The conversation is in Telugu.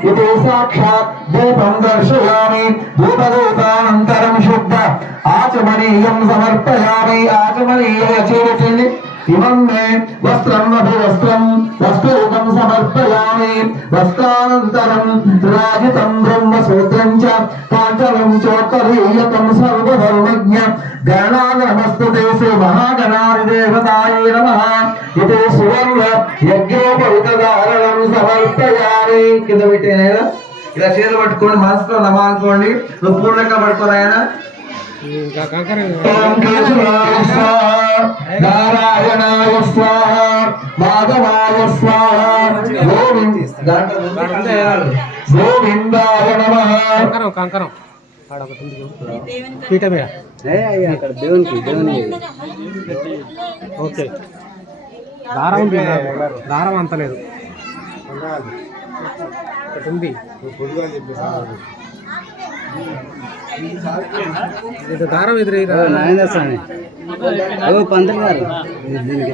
इति साक्षात् दीपं दर्शयामि धूपदूपानन्तरं शुद्ध आचमनीयं समर्पयामि आचमनीयचेतनि इमं मे वस्त्रं अभिवस्त्रं वस्त्रं समर्पयामि वस्त्रानन्तरं राजितं ब्रह्मसूत्रं च काञ्चनं चोत्तरीयकं सर्वधर्मज्ञ गणागणमस्तुते श्री महागणाधिदेवतायै नमः इति सुवर्ण यज्ञोपवितधारणं समर्पयामि కింద పెట్టేనా ఇలా చేతులు పట్టుకోండి మనసులో నమ అనుకోండి నువ్వు పూర్ణంగా పట్టుకోరాయనా నారాయణాయ స్వాహ మాధవాయ స్వాహ గోవిందాయ నమః కంకరం పీఠ మీద అక్కడ దేవునికి ఓకే దారం అంత లేదు ఉంది దారం ఎదురు నాయన స్వామి పంతులు గారు దీనికి